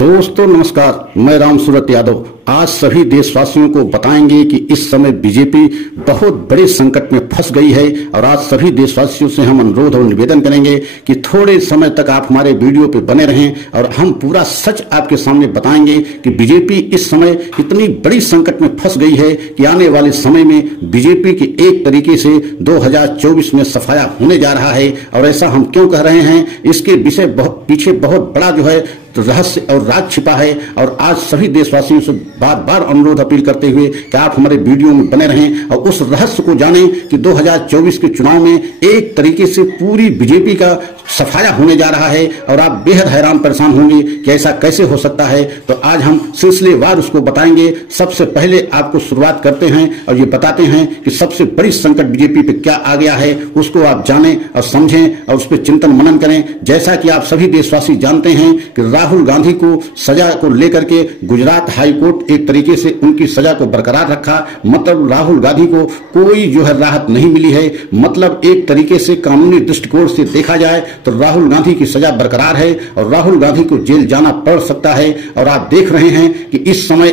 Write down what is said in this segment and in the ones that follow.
दोस्तों नमस्कार, मैं राम सूरत यादव आज सभी देशवासियों को बताएंगे कि इस समय बीजेपी बहुत बड़े संकट में फंस गई है और आज सभी देशवासियों से हम अनुरोध और निवेदन करेंगे कि थोड़े समय तक आप हमारे वीडियो पे बने रहें और हम पूरा सच आपके सामने बताएंगे कि बीजेपी इस समय इतनी बड़ी संकट में फंस गई है कि आने वाले समय में बीजेपी की एक तरीके से 2024 में सफाया होने जा रहा है। और ऐसा हम क्यों कह रहे हैं, इसके विषय पीछे बहुत बड़ा जो है तो रहस्य और राज छिपा है। और आज सभी देशवासियों से बार बार अनुरोध अपील करते हुए कि आप हमारे वीडियो में बने रहें और उस रहस्य को जानें कि 2024 के चुनाव में एक तरीके से पूरी बीजेपी का सफाया होने जा रहा है और आप बेहद हैरान परेशान होंगे कि ऐसा कैसे हो सकता है। तो आज हम सिलसिलेवार उसको बताएंगे। सबसे पहले आपको शुरुआत करते हैं और ये बताते हैं कि सबसे बड़ी संकट बीजेपी पे क्या आ गया है, उसको आप जानें और समझें और उस पर चिंतन मनन करें। जैसा कि आप सभी देशवासी जानते हैं कि राहुल गांधी को सजा को लेकर के गुजरात हाई कोर्ट एक तरीके से उनकी सजा को बरकरार रखा। मतलब राहुल गांधी को कोई जो है राहत नहीं मिली है। मतलब एक तरीके से कानूनी दृष्टिकोण से देखा जाए तो राहुल गांधी की सजा बरकरार है और राहुल गांधी को जेल जाना पड़ सकता है। और आप देख रहे हैं कि इस समय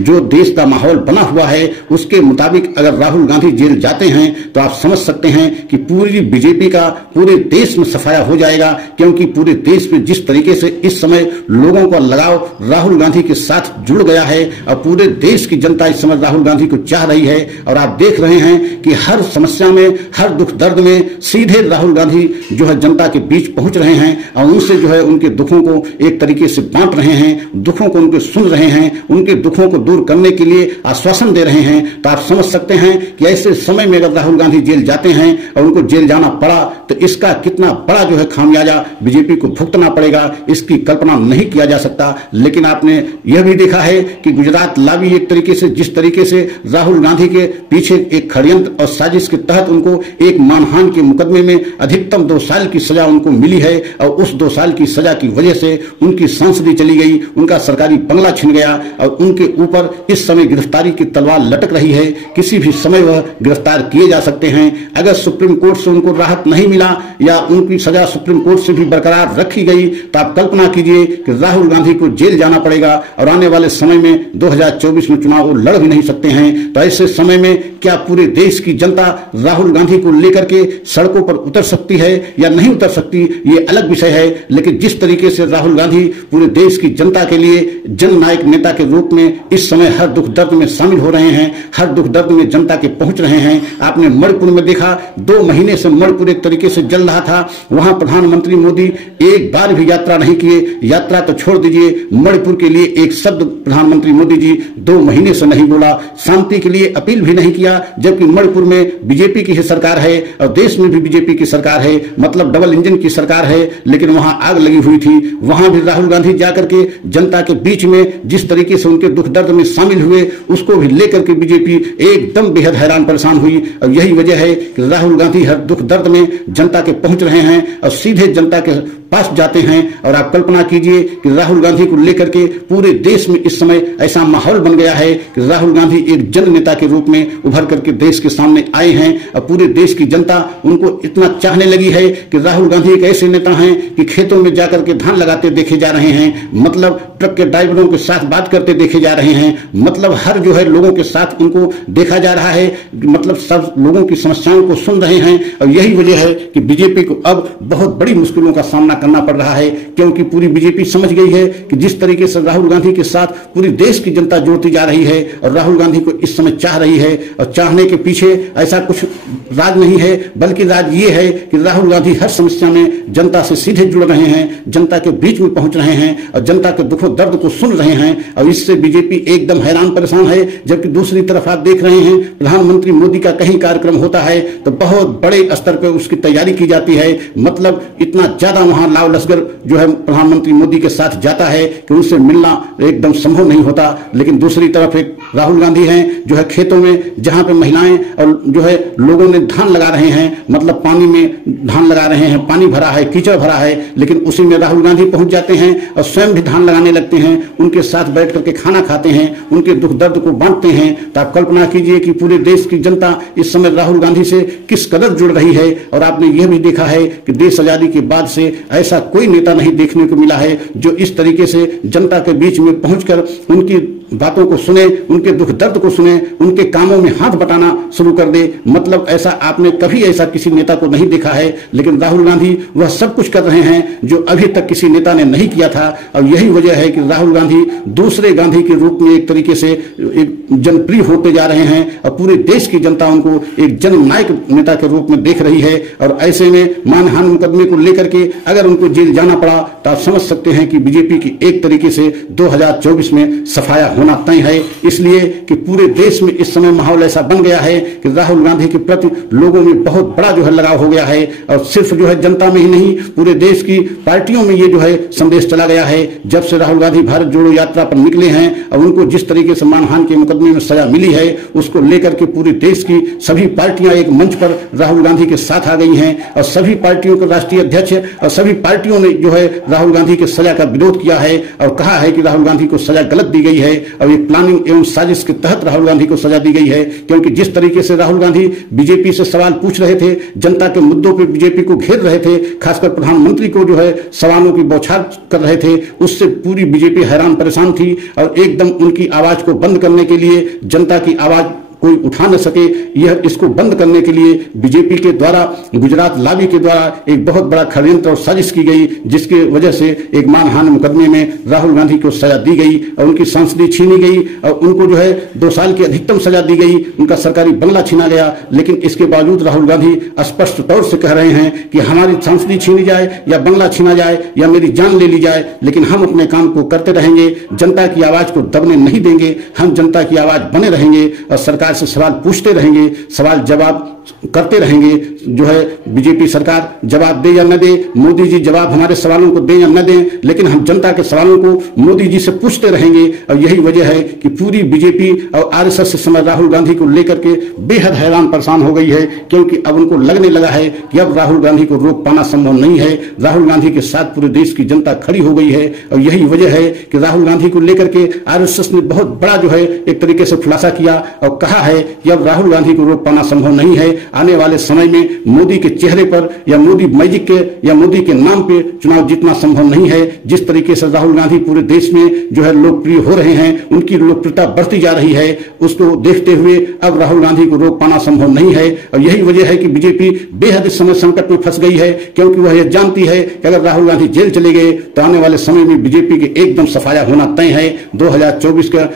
जो देश का माहौल बना हुआ है उसके मुताबिक अगर राहुल गांधी जेल जाते हैं तो आप समझ सकते हैं कि पूरी बीजेपी का पूरे देश में सफाया हो जाएगा। क्योंकि पूरे देश में जिस तरीके से इस समय लोगों का लगाव राहुल गांधी के साथ जुड़ गया है और पूरे देश की जनता इस समय राहुल गांधी को चाह रही है। और आप देख रहे हैं कि हर समस्या में, हर दुख दर्द में सीधे राहुल गांधी जो है जनता के बीच पहुंच रहे हैं और उनसे जो है उनके दुखों को एक तरीके से बांट रहे हैं, दुखों को उनके सुन रहे हैं, उनके दुखों को दूर करने के लिए आश्वासन दे रहे हैं। तो आप समझ सकते हैं कि ऐसे समय में अगर राहुल गांधी जेल जाते हैं और उनको जेल जाना पड़ा तो इसका कितना बड़ा जो है खामियाजा बीजेपी को भुगतना पड़ेगा, इसकी कल्पना नहीं किया जा सकता। लेकिन आपने यह भी देखा है कि गुजरात लावी एक तरीके से जिस तरीके से राहुल गांधी के पीछे एक षड्यंत्र और साजिश के तहत उनको एक मानहानि के मुकदमे में अधिकतम 2 साल की सजा उनको मिली है और उस 2 साल की सजा की वजह से उनकी संसदी चली गई, उनका सरकारी बंगला छिन गया और उनके ऊपर इस समय गिरफ्तारी की तलवार लटक रही है। किसी भी समय वह गिरफ्तार किए जा सकते हैं। अगर सुप्रीम कोर्ट से उनको राहत नहीं मिला या उनकी सजा सुप्रीम कोर्ट से भी बरकरार रखी गई तो आप कल्पना कीजिए कि राहुल गांधी को जेल जाना पड़ेगा और आने वाले समय में 2024 में चुनाव वो लड़ भी नहीं सकते हैं। तो ऐसे समय में क्या पूरे देश की जनता राहुल गांधी को लेकर के सड़कों पर उतर सकती है या नहीं उतर सकती, ये अलग विषय है। लेकिन जिस तरीके से राहुल गांधी पूरे देश की जनता के लिए जननायक नेता के रूप में इस समय हर दुख दर्द में शामिल हो रहे हैं, हर दुख दर्द में जनता के पहुंच रहे हैं। आपने मणिपुर में देखा 2 महीने से मणिपुर एक तरीके से जल रहा था, वहां प्रधानमंत्री मोदी एक बार भी यात्रा नहीं किए। यात्रा तो छोड़ दीजिए, मणिपुर के लिए एक शब्द प्रधानमंत्री मोदी जी 2 महीने से नहीं बोला, शांति के लिए अपील भी नहीं किया। जबकि मणिपुर में बीजेपी की सरकार है और देश में भी बीजेपी की सरकार है, मतलब डबल इंजन की सरकार है। लेकिन वहां आग लगी हुई थी, वहां भी राहुल गांधी जाकर के जनता के बीच में जिस तरीके से उनके दुख दर्द में शामिल हुए उसको भी लेकर के बीजेपी एकदम बेहद हैरान परेशान हुई। और यही वजह है कि राहुल गांधी हर दुख दर्द में जनता के पहुंच रहे हैं और सीधे जनता के पास जाते हैं। और आप कल्पना कीजिए कि राहुल गांधी को लेकर के पूरे देश में इस समय ऐसा माहौल बन गया है कि राहुल गांधी एक जन नेता के रूप में उभर करके देश के सामने आए हैं और पूरे देश की जनता उनको इतना चाहने लगी है कि राहुल गांधी एक ऐसे नेता हैं कि खेतों में जाकर के धान लगाते देखे जा रहे हैं, मतलब ट्रक के ड्राइवरों के साथ बात करते देखे जा रहे हैं, मतलब हर जो है लोगों के साथ उनको देखा जा रहा है, मतलब सब लोगों की समस्याओं को सुन रहे हैं। और यही वजह है कि बीजेपी को अब बहुत बड़ी मुश्किलों का सामना करना पड़ रहा है। क्योंकि पूरी बीजेपी समझ गई है कि जिस तरीके से राहुल गांधी के साथ पूरी देश की जनता जुड़ती जा रही है और राहुल गांधी को इस समय चाह रही है, और चाहने के पीछे ऐसा कुछ राज नहीं है, बल्कि राज ये है कि राहुल गांधी हर समस्या में जनता से सीधे जुड़ रहे हैं, जनता के बीच में पहुंच रहे हैं और जनता के दुखों दर्द को सुन रहे हैं। और इससे बीजेपी एकदम हैरान परेशान है। जबकि दूसरी तरफ आप देख रहे हैं प्रधानमंत्री मोदी का कहीं कार्यक्रम होता है तो बहुत बड़े स्तर पर उसकी तैयारी की जाती है, मतलब इतना ज्यादा वहां लाव लश्कर जो है प्रधानमंत्री मोदी के साथ जाता है कि उनसे मिलना एकदम संभव नहीं होता। लेकिन दूसरी तरफ एक राहुल गांधी हैं जो है खेतों में जहां पे महिलाएं और जो है लोगों ने धान लगा रहे हैं, मतलब पानी में धान लगा रहे हैं, पानी भरा है, कीचड़ भरा है, लेकिन उसी में राहुल गांधी पहुंच जाते हैं और स्वयं भी धान लगाने लगते हैं, उनके साथ बैठ करके खाना खाते हैं, उनके दुख दर्द को बांटते हैं। तो आप कल्पना कीजिए कि पूरे देश की जनता इस समय राहुल गांधी से किस कदर जुड़ रही है। और आपने यह भी देखा है कि देश आजादी के बाद से ऐसा कोई नेता नहीं देखने को मिला है जो इस तरीके से जनता के बीच में पहुंचकर उनकी बातों को सुने, उनके दुख दर्द को सुने, उनके कामों में हाथ बटाना शुरू कर दे। मतलब ऐसा आपने कभी ऐसा किसी नेता को नहीं देखा है। लेकिन राहुल गांधी वह सब कुछ कर रहे हैं जो अभी तक किसी नेता ने नहीं किया था। और यही वजह है कि राहुल गांधी दूसरे गांधी के रूप में एक तरीके से एक जनप्रिय होते जा रहे हैं और पूरे देश की जनता उनको एक जननायक नेता के रूप में देख रही है। और ऐसे में मानहानि मुकदमे को लेकर के अगर उनको जेल जाना पड़ा तो आप समझ सकते हैं कि बीजेपी की एक तरीके से 2024 में सफाया होना तय है। इसलिए कि पूरे देश में इस समय माहौल ऐसा बन गया है कि राहुल गांधी के प्रति लोगों में बहुत बड़ा जो है लगाव हो गया है। और सिर्फ जो है जनता में ही नहीं, पूरे देश की पार्टियों में ये जो है संदेश चला गया है। जब से राहुल गांधी भारत जोड़ो यात्रा पर निकले हैं और उनको जिस तरीके से मानहानि के मुकदमे में सजा मिली है, उसको लेकर के पूरे देश की सभी पार्टियां एक मंच पर राहुल गांधी के साथ आ गई हैं। और सभी पार्टियों के राष्ट्रीय अध्यक्ष और सभी पार्टियों ने जो है राहुल गांधी के सजा का विरोध किया है और कहा है कि राहुल गांधी को सजा गलत दी गई है और एक प्लानिंग एवं साजिश के तहत राहुल गांधी को सजा दी गई है। क्योंकि जिस तरीके से राहुल गांधी बीजेपी से सवाल पूछ रहे थे, जनता के मुद्दों पर बीजेपी को घेर रहे थे, खासकर प्रधानमंत्री को जो है सवालों की बौछार कर रहे थे, उससे पूरी बीजेपी हैरान परेशान थी। और एकदम उनकी आवाज को बंद करने के लिए, जनता की आवाज कोई उठा न सके, यह इसको बंद करने के लिए बीजेपी के द्वारा, गुजरात लॉबी के द्वारा एक बहुत बड़ा षड्यंत्र और साजिश की गई, जिसके वजह से एक मानहानि मुकदमे में राहुल गांधी को सजा दी गई और उनकी सांसदी छीनी गई और उनको जो है 2 साल की अधिकतम सजा दी गई, उनका सरकारी बंगला छीना गया। लेकिन इसके बावजूद राहुल गांधी स्पष्ट तौर से कह रहे हैं कि हमारी सांसदी छीनी जाए या बंगला छीना जाए या मेरी जान ले ली जाए, लेकिन हम अपने काम को करते रहेंगे, जनता की आवाज को दबने नहीं देंगे, हम जनता की आवाज बने रहेंगे और सरकार से सवाल पूछते रहेंगे, सवाल जवाब करते रहेंगे। जो है बीजेपी सरकार जवाब दे या न दे, मोदी जी जवाब हमारे सवालों को दे या न दें, लेकिन हम जनता के सवालों को मोदी जी से पूछते रहेंगे। और यही वजह है कि पूरी बीजेपी और आरएसएस इस समय राहुल गांधी को लेकर के बेहद हैरान परेशान हो गई है। क्योंकि अब उनको लगने लगा है कि अब राहुल गांधी को रोक पाना संभव नहीं है। राहुल गांधी के साथ पूरे देश की जनता खड़ी हो गई है। और यही वजह है कि राहुल गांधी को लेकर के आरएसएस ने बहुत बड़ा जो है एक तरीके से खुलासा किया और कहा है कि अब राहुल गांधी को रोक पाना संभव नहीं है। आने वाले समय में मोदी के चेहरे पर या मोदी मैजिक के या मोदी के नाम पे चुनाव जीतना संभव नहीं है। जिस तरीके से राहुल गांधी पूरे देश में जो है लोकप्रिय हो रहे हैं, उनकी लोकप्रियता बढ़ती जा रही है, उसको देखते हुए अब राहुल गांधी को रोक पाना संभव नहीं है। और यही वजह है कि बीजेपी बेहद इस समय संकट में फंस गई है। क्योंकि वह यह जानती है कि अगर राहुल गांधी जेल चले गए तो आने वाले समय में बीजेपी के एकदम सफाया होना तय है। 2024 का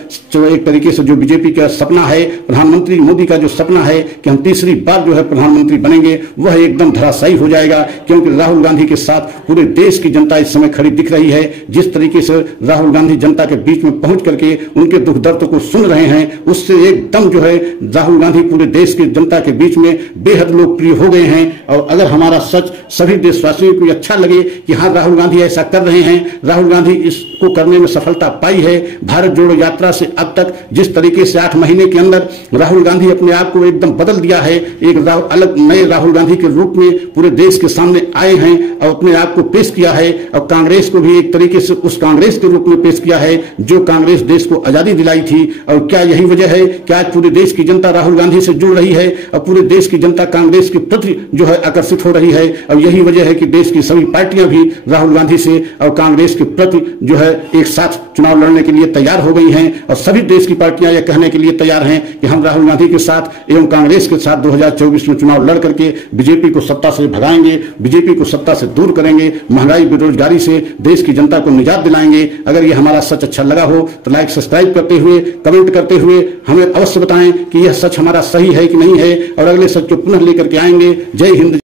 एक तरीके से जो बीजेपी का सपना है, प्रधानमंत्री मोदी का जो सपना है कि हम तीसरी बार जो है प्रधानमंत्री बनेंगे, वह एकदम धराशायी हो जाएगा। क्योंकि राहुल गांधी के साथ पूरे देश की जनता इस समय खड़ी दिख रही है। जिस तरीके से राहुल गांधी जनता के बीच में पहुंच करके उनके दुख दर्द को सुन रहे हैं, उससे एकदम जो है राहुल गांधी पूरे देश की जनता के बीच में बेहद लोकप्रिय हो गए हैं। और अगर हमारा सच सभी देशवासियों को अच्छा लगे कि हाँ राहुल गांधी ऐसा कर रहे हैं, राहुल गांधी इसको करने में सफलता पाई है। भारत जोड़ो यात्रा से अब तक जिस तरीके से 8 महीने के अंदर राहुल गांधी अपने आप को एकदम बदल दिया है, एक अलग नए राहुल गांधी के रूप में पूरे देश के सामने आए हैं और अपने आप को पेश किया है। और कांग्रेस को भी एक तरीके से उस कांग्रेस के रूप में पेश किया है जो कांग्रेस देश को आजादी दिलाई थी। और क्या यही वजह है कि आज पूरे देश की जनता राहुल गांधी से जुड़ रही है और पूरे देश की जनता कांग्रेस के प्रति जो है आकर्षित हो रही है। और यही वजह है कि देश की सभी पार्टियां भी राहुल गांधी से और कांग्रेस के प्रति जो है एक साथ चुनाव लड़ने के लिए तैयार हो गई हैं। और सभी देश की पार्टियां यह कहने के लिए तैयार हैं कि हम राहुल गांधी के साथ एवं कांग्रेस के साथ 2024 में चुनाव लड़ करके बीजेपी को सत्ता से भगाएंगे, बीजेपी को सत्ता से दूर करेंगे, महंगाई बेरोजगारी से देश की जनता को निजात दिलाएंगे। अगर यह हमारा सच अच्छा लगा हो तो लाइक सब्सक्राइब करते हुए, कमेंट करते हुए हमें अवश्य बताएं कि यह सच हमारा सही है कि नहीं है। और अगले सच को पुनः लेकर के आएंगे। जय हिंद।